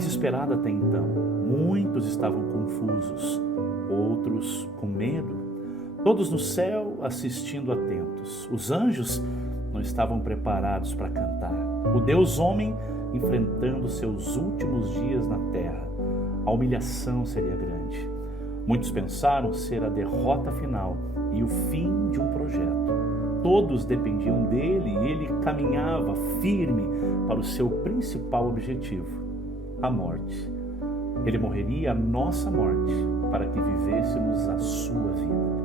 mais esperada até então. Muitos estavam confusos, outros com medo, todos no céu assistindo atentos. Os anjos não estavam preparados para cantar. O Deus homem enfrentando seus últimos dias na terra. A humilhação seria grande. Muitos pensaram ser a derrota final e o fim de um projeto. Todos dependiam dele e ele caminhava firme para o seu principal objetivo, a morte. Ele morreria a nossa morte para que vivêssemos a sua vida.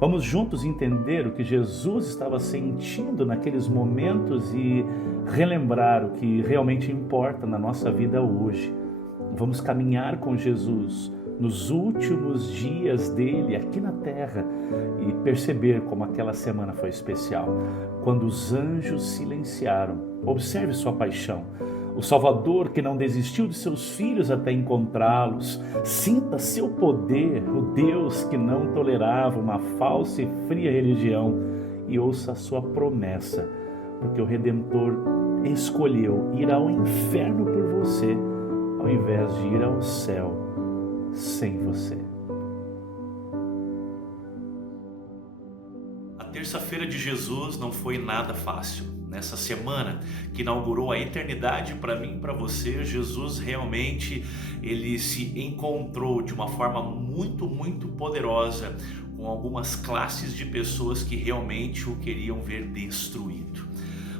Vamos juntos entender o que Jesus estava sentindo naqueles momentos e relembrar o que realmente importa na nossa vida hoje. Vamos caminhar com Jesus nos últimos dias dele aqui na terra e perceber como aquela semana foi especial, quando os anjos silenciaram. Observe sua paixão. O Salvador que não desistiu de seus filhos até encontrá-los. Sinta seu poder, o Deus que não tolerava uma falsa e fria religião, e ouça a sua promessa, porque o Redentor escolheu ir ao inferno por você, ao invés de ir ao céu sem você. A terça-feira de Jesus não foi nada fácil. Nessa semana que inaugurou a eternidade para mim e para você, Jesus realmente ele se encontrou de uma forma muito poderosa com algumas classes de pessoas que realmente o queriam ver destruído.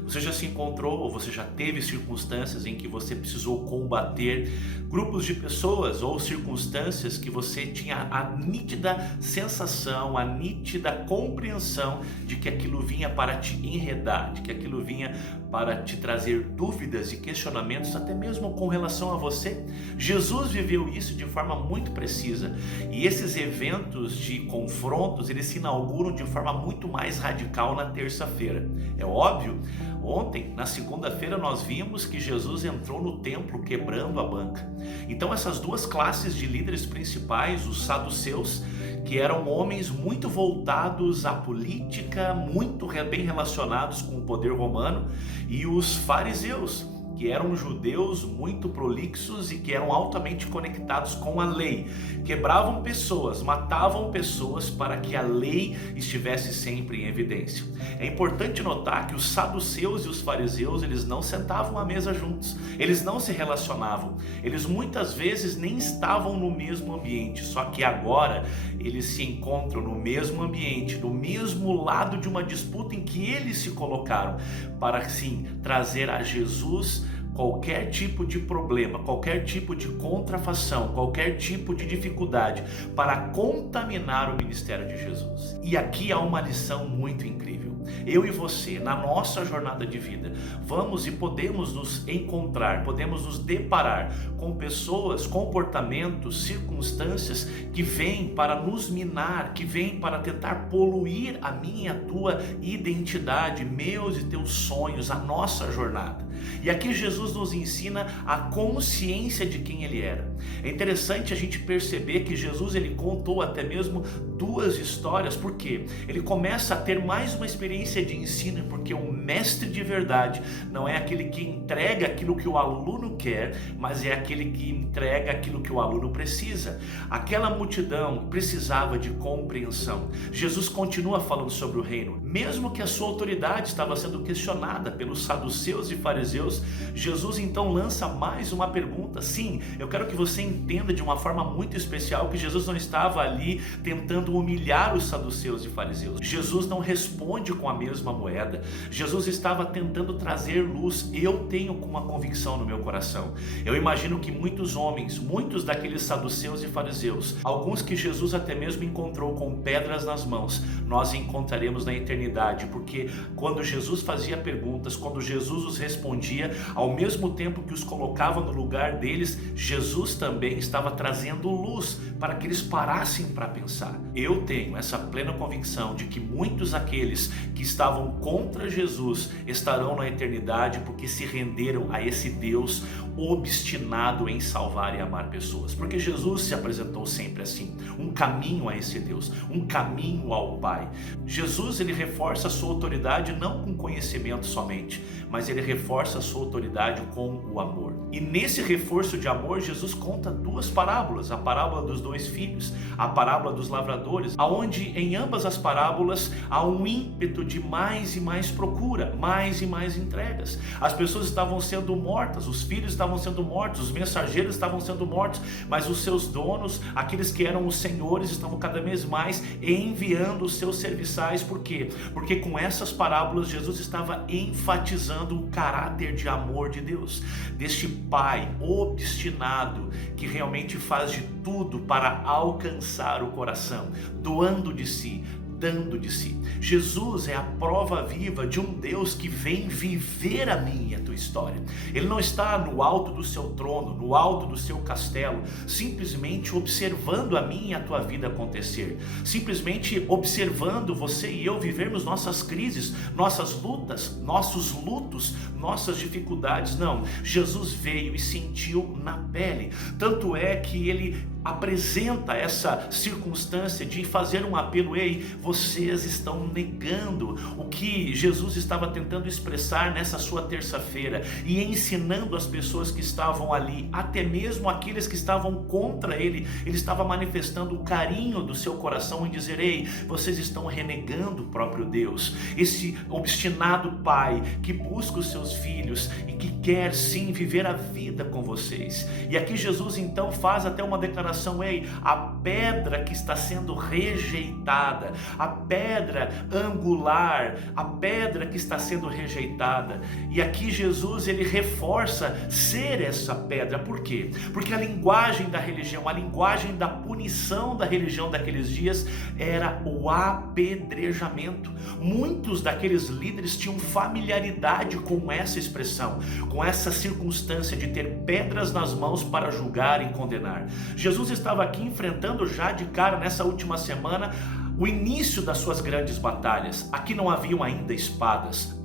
Você já se encontrou ou você já teve circunstâncias em que você precisou combater grupos de pessoas ou circunstâncias que você tinha a nítida sensação, a nítida compreensão de que aquilo vinha para te enredar, de que aquilo vinha para te trazer dúvidas e questionamentos, até mesmo com relação a você? Jesus viveu isso de forma muito precisa, e esses eventos de confrontos, eles se inauguram de forma muito mais radical na terça-feira. É óbvio, ontem, na segunda-feira, nós vimos que Jesus entrou no templo quebrando a banca. Então essas duas classes de líderes principais, os saduceus, que eram homens muito voltados à política, muito bem relacionados com o poder romano, e os fariseus, que eram judeus muito prolixos e que eram altamente conectados com a lei, quebravam pessoas, matavam pessoas para que a lei estivesse sempre em evidência. É importante notar que os saduceus e os fariseus, eles não sentavam à mesa juntos, eles não se relacionavam, eles muitas vezes nem estavam no mesmo ambiente, só que agora eles se encontram no mesmo ambiente, no mesmo lado de uma disputa em que eles se colocaram, para sim trazer a Jesus qualquer tipo de problema, qualquer tipo de contrafação, qualquer tipo de dificuldade para contaminar o ministério de Jesus. E aqui há uma lição muito incrível. Eu e você, na nossa jornada de vida, vamos e podemos nos encontrar, podemos nos deparar com pessoas, comportamentos, circunstâncias que vêm para nos minar, que vêm para tentar poluir a minha e a tua identidade, meus e teus sonhos, a nossa jornada. E aqui Jesus nos ensina a consciência de quem Ele era. É interessante a gente perceber que Jesus ele contou até mesmo duas histórias, porque ele começa a ter mais uma experiência de ensino, porque o mestre de verdade não é aquele que entrega aquilo que o aluno quer, mas é aquele que entrega aquilo que o aluno precisa. Aquela multidão precisava de compreensão. Jesus continua falando sobre o reino, mesmo que a sua autoridade estava sendo questionada pelos saduceus e fariseus. Jesus então lança mais uma pergunta. Sim, eu quero que você entenda de uma forma muito especial que Jesus não estava ali tentando humilhar os saduceus e fariseus. Jesus não responde com a mesma moeda. Jesus estava tentando trazer luz. Eu tenho uma convicção no meu coração. Eu imagino que muitos homens, muitos daqueles saduceus e fariseus, alguns que Jesus até mesmo encontrou com pedras nas mãos, nós encontraremos na eternidade, porque quando Jesus fazia perguntas, quando Jesus os respondia, ao mesmo tempo que os colocava no lugar deles, Jesus também estava trazendo luz para que eles parassem para pensar. Eu tenho essa plena convicção de que muitos daqueles que estavam contra Jesus estarão na eternidade porque se renderam a esse Deus obstinado em salvar e amar pessoas. Porque Jesus se apresentou sempre assim, um caminho a esse Deus, um caminho ao Pai. Jesus ele reforça a sua autoridade não com conhecimento somente, mas ele reforça a sua autoridade com o amor. E nesse reforço de amor, Jesus conta duas parábolas, a parábola dos dois filhos, a parábola dos lavradores, aonde em ambas as parábolas há um ímpeto de mais e mais procura, mais e mais entregas. As pessoas estavam sendo mortas, os filhos estavam sendo mortos, os mensageiros estavam sendo mortos, mas os seus donos, aqueles que eram os senhores, estavam cada vez mais enviando os seus serviçais. Por quê? Porque com essas parábolas Jesus estava enfatizando o caráter de amor de Deus, deste Pai obstinado que realmente faz de tudo para alcançar o coração, doando de si, dando de si. Jesus é a prova viva de um Deus que vem viver a minha e a tua história. Ele não está no alto do seu trono, no alto do seu castelo, simplesmente observando a minha e a tua vida acontecer, simplesmente observando você e eu vivermos nossas crises, nossas lutas, nossos lutos, nossas dificuldades. Não, Jesus veio e sentiu na pele. Tanto é que ele apresenta essa circunstância de fazer um apelo: ei, vocês estão negando o que Jesus estava tentando expressar nessa sua terça-feira e ensinando as pessoas que estavam ali, até mesmo aqueles que estavam contra ele. Ele estava manifestando o carinho do seu coração em dizer: ei, vocês estão renegando o próprio Deus, esse obstinado pai que busca os seus filhos e que quer sim viver a vida com vocês. E aqui Jesus então faz até uma declaração: ei, a pedra que está sendo rejeitada, a pedra angular, a pedra que está sendo rejeitada. E aqui Jesus ele reforça ser essa pedra. Por quê? Porque a linguagem da religião, a linguagem da punição da religião daqueles dias era o apedrejamento. Muitos daqueles líderes tinham familiaridade com essa expressão, com essa circunstância de ter pedras nas mãos para julgar e condenar. Jesus estava aqui enfrentando já de cara nessa última semana o início das suas grandes batalhas. Aqui não haviam ainda espadas,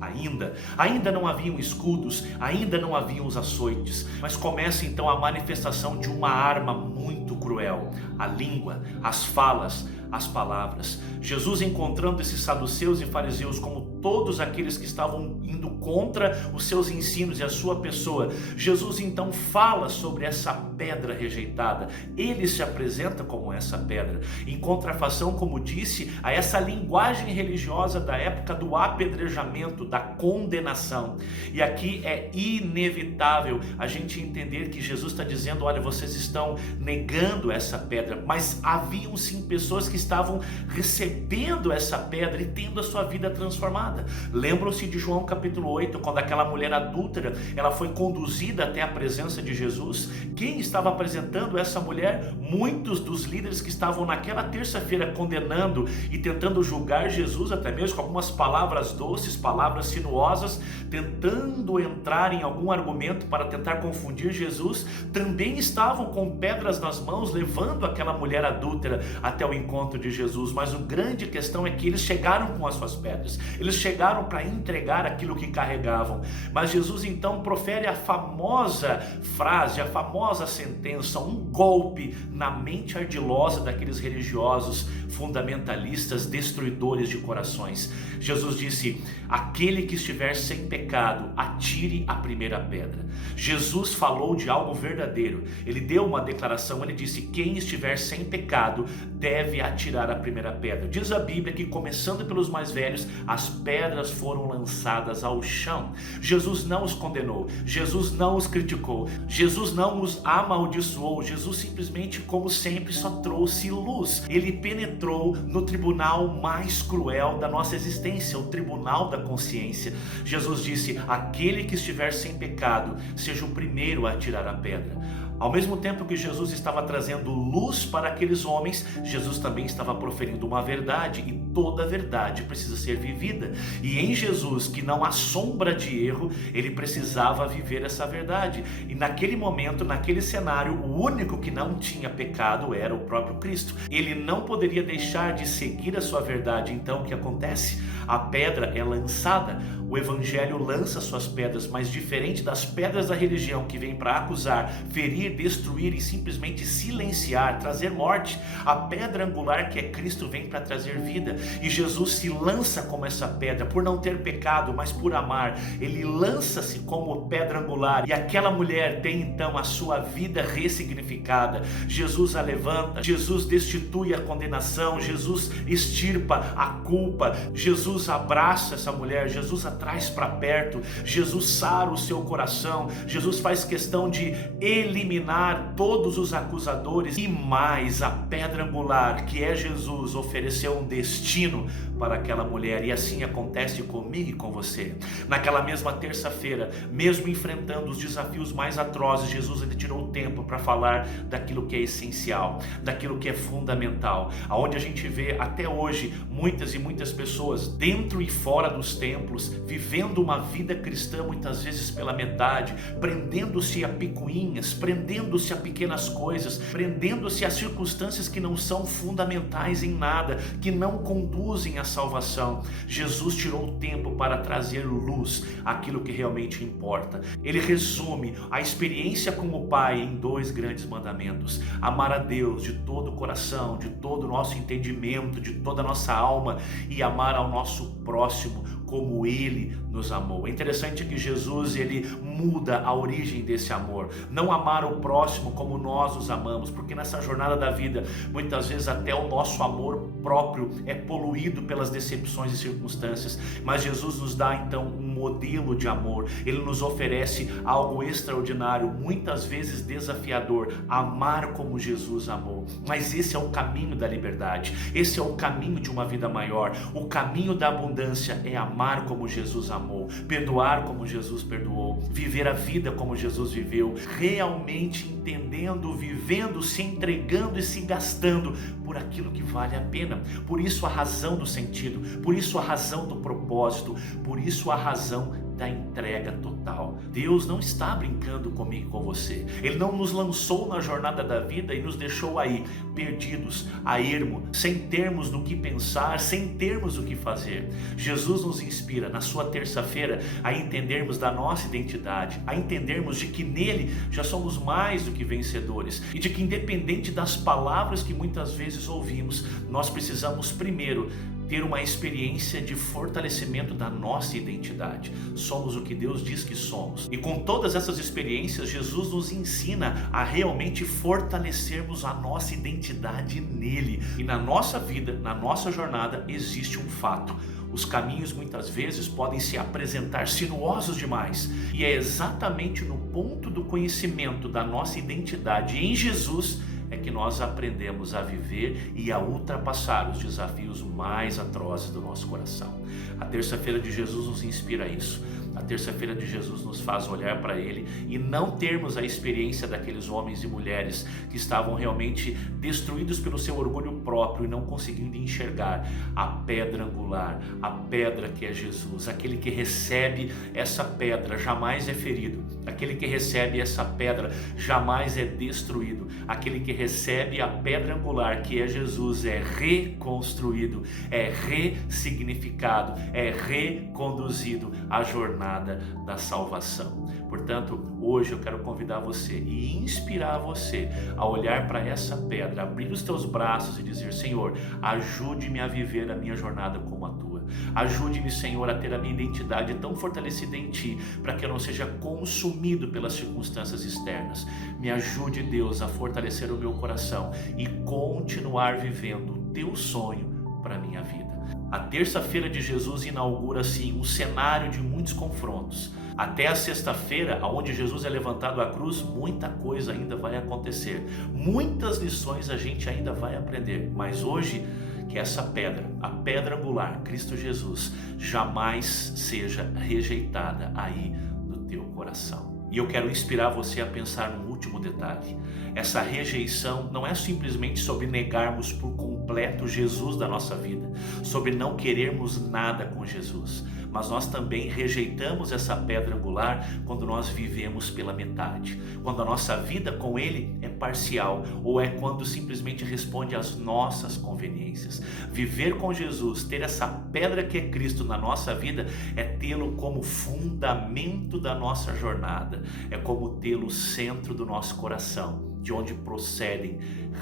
ainda não haviam escudos, ainda não haviam os açoites, mas começa então a manifestação de uma arma muito cruel: a língua, as falas, as palavras. Jesus, encontrando esses saduceus e fariseus como todos aqueles que estavam indo contra os seus ensinos e a sua pessoa, Jesus então fala sobre essa pedra rejeitada. Ele se apresenta como essa pedra, em contrafação, como disse, a essa linguagem religiosa da época do apedrejamento, da condenação. E aqui é inevitável a gente entender que Jesus está dizendo: olha, vocês estão negando essa pedra, mas haviam sim pessoas que estavam recebendo essa pedra e tendo a sua vida transformada. Lembram-se de João capítulo 8, quando aquela mulher adúltera, ela foi conduzida até a presença de Jesus. Quem estava apresentando essa mulher? Muitos dos líderes que estavam naquela terça-feira condenando e tentando julgar Jesus, até mesmo com algumas palavras doces, palavras sinuosas, tentando entrar em algum argumento para tentar confundir Jesus, também estavam com pedras nas mãos, levando aquela mulher adúltera até o encontro de Jesus. Mas a grande questão é que eles chegaram com as suas pedras, eles chegaram para entregar aquilo que carregavam. Mas Jesus então profere a famosa frase, a famosa sentença, um golpe na mente ardilosa daqueles religiosos fundamentalistas, destruidores de corações. Jesus disse: aquele que estiver sem pecado, atire a primeira pedra. Jesus falou de algo verdadeiro. Ele deu uma declaração, ele disse: quem estiver sem pecado deve atirar a primeira pedra. Diz a Bíblia que, começando pelos mais velhos, as pedras foram lançadas ao chão. Jesus não os condenou, Jesus não os criticou, Jesus não os amaldiçoou. Jesus simplesmente, como sempre, só trouxe luz. Ele penetrou no tribunal mais cruel da nossa existência, o tribunal da consciência. Jesus disse: aquele que estiver sem pecado, seja o primeiro a atirar a pedra. Ao mesmo tempo que Jesus estava trazendo luz para aqueles homens, Jesus também estava proferindo uma verdade, e toda verdade precisa ser vivida. E em Jesus, que não há sombra de erro, ele precisava viver essa verdade. E naquele momento, naquele cenário, o único que não tinha pecado era o próprio Cristo. Ele não poderia deixar de seguir a sua verdade. Então o que acontece? A pedra é lançada. O Evangelho lança suas pedras, mas diferente das pedras da religião que vem para acusar, ferir, destruir e simplesmente silenciar, trazer morte, a pedra angular que é Cristo vem para trazer vida. E Jesus se lança como essa pedra, por não ter pecado, mas por amar. Ele lança-se como pedra angular, e aquela mulher tem então a sua vida ressignificada. Jesus a levanta, Jesus destitui a condenação, Jesus extirpa a culpa, Jesus abraça essa mulher, Jesus a traz para perto, Jesus sara o seu coração, Jesus faz questão de eliminar todos os acusadores, e mais, a pedra angular que é Jesus ofereceu um destino para aquela mulher. E assim acontece comigo e com você. Naquela mesma terça-feira, mesmo enfrentando os desafios mais atrozes, Jesus ele tirou tempo para falar daquilo que é essencial, daquilo que é fundamental, aonde a gente vê até hoje muitas e muitas pessoas dentro e fora dos templos vivendo uma vida cristã muitas vezes pela metade, prendendo-se a picuinhas, prendendo-se a pequenas coisas, prendendo-se a circunstâncias que não são fundamentais em nada, que não conduzem à salvação. Jesus tirou o tempo para trazer luz àquilo que realmente importa. Ele resume a experiência com o Pai em 2 grandes mandamentos: amar a Deus de todo o coração, de todo o nosso entendimento, de toda a nossa alma, e amar ao nosso próximo como Ele nos amou. É interessante que Jesus ele muda a origem desse amor. Não amar o próximo como nós os amamos, porque nessa jornada da vida, muitas vezes até o nosso amor próprio é poluído pelas decepções e circunstâncias. Mas Jesus nos dá então um modelo de amor. Ele nos oferece algo extraordinário, muitas vezes desafiador: amar como Jesus amou. Mas esse é o caminho da liberdade, esse é o caminho de uma vida maior. O caminho da abundância é amar como Jesus amou, perdoar como Jesus perdoou, viver a vida como Jesus viveu, realmente entendendo, vivendo, se entregando e se gastando por aquilo que vale a pena. Por isso a razão do sentido, por isso a razão do propósito, por isso a razão da entrega total. Deus não está brincando comigo e com você. Ele não nos lançou na jornada da vida e nos deixou aí, perdidos, a ermo, sem termos do que pensar, sem termos o que fazer. Jesus nos inspira na sua terça-feira a entendermos da nossa identidade, a entendermos de que nele já somos mais do que vencedores, e de que, independente das palavras que muitas vezes ouvimos, nós precisamos primeiro ter uma experiência de fortalecimento da nossa identidade. Somos o que Deus diz que somos. E com todas essas experiências, Jesus nos ensina a realmente fortalecermos a nossa identidade nele. E na nossa vida, na nossa jornada, existe um fato: os caminhos muitas vezes podem se apresentar sinuosos demais. E é exatamente no ponto do conhecimento da nossa identidade em Jesus é que nós aprendemos a viver e a ultrapassar os desafios mais atrozes do nosso coração. A terça-feira de Jesus nos inspira a isso. A terça-feira de Jesus nos faz olhar para Ele e não termos a experiência daqueles homens e mulheres que estavam realmente destruídos pelo seu orgulho próprio e não conseguindo enxergar a pedra angular, a pedra que é Jesus. Aquele que recebe essa pedra jamais é ferido. Aquele que recebe essa pedra jamais é destruído. Aquele que recebe a pedra angular que é Jesus é reconstruído, é ressignificado, é reconduzido à jornada jornada da salvação. Portanto, hoje eu quero convidar você e inspirar você a olhar para essa pedra, abrir os teus braços e dizer: Senhor, ajude-me a viver a minha jornada como a tua. Ajude-me, Senhor, a ter a minha identidade tão fortalecida em Ti, para que eu não seja consumido pelas circunstâncias externas. Me ajude, Deus, a fortalecer o meu coração e continuar vivendo o Teu sonho para a minha vida. A terça-feira de Jesus inaugura, assim, um cenário de muitos confrontos. Até a sexta-feira, onde Jesus é levantado à cruz, muita coisa ainda vai acontecer. Muitas lições a gente ainda vai aprender. Mas hoje, que essa pedra, a pedra angular, Cristo Jesus, jamais seja rejeitada aí no teu coração. E eu quero inspirar você a pensar num último detalhe. Essa rejeição não é simplesmente sobre negarmos por completo Jesus da nossa vida, sobre não querermos nada com Jesus, mas nós também rejeitamos essa pedra angular quando nós vivemos pela metade, quando a nossa vida com Ele é parcial, ou é quando simplesmente responde às nossas conveniências. Viver com Jesus, ter essa pedra que é Cristo na nossa vida, é tê-lo como fundamento da nossa jornada, é como tê-lo centro do nosso coração, de onde procedem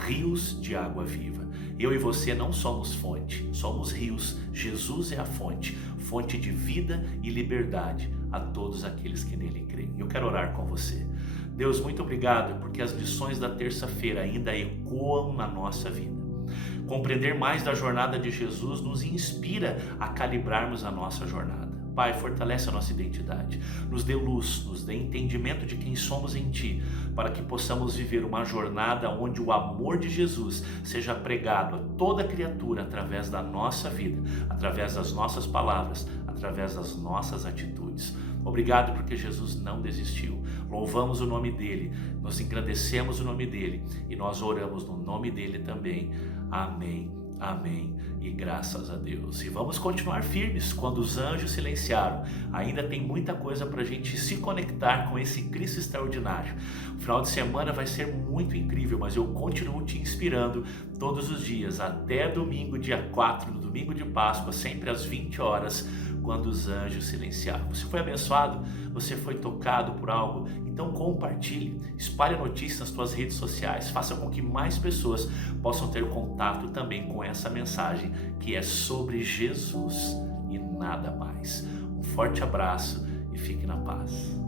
rios de água viva. Eu e você não somos fonte, somos rios. Jesus é a fonte, fonte de vida e liberdade a todos aqueles que nele creem. Eu quero orar com você. Deus, muito obrigado, porque as lições da terça-feira ainda ecoam na nossa vida. Compreender mais da jornada de Jesus nos inspira a calibrarmos a nossa jornada. Pai, fortalece a nossa identidade, nos dê luz, nos dê entendimento de quem somos em Ti, para que possamos viver uma jornada onde o amor de Jesus seja pregado a toda criatura através da nossa vida, através das nossas palavras, através das nossas atitudes. Obrigado porque Jesus não desistiu. Louvamos o nome dEle, nós engrandecemos o nome dEle e nós oramos no nome dEle também. Amém. Amém e graças a Deus. E vamos continuar firmes quando os anjos silenciaram. Ainda tem muita coisa para a gente se conectar com esse Cristo extraordinário. O final de semana vai ser muito incrível, mas eu continuo te inspirando todos os dias, até domingo, dia 4, no domingo de Páscoa, sempre às 20 horas, quando os anjos silenciaram. Você foi abençoado? Você foi tocado por algo? Então compartilhe, espalhe a notícia nas suas redes sociais, faça com que mais pessoas possam ter contato também com essa mensagem que é sobre Jesus e nada mais. Um forte abraço e fique na paz.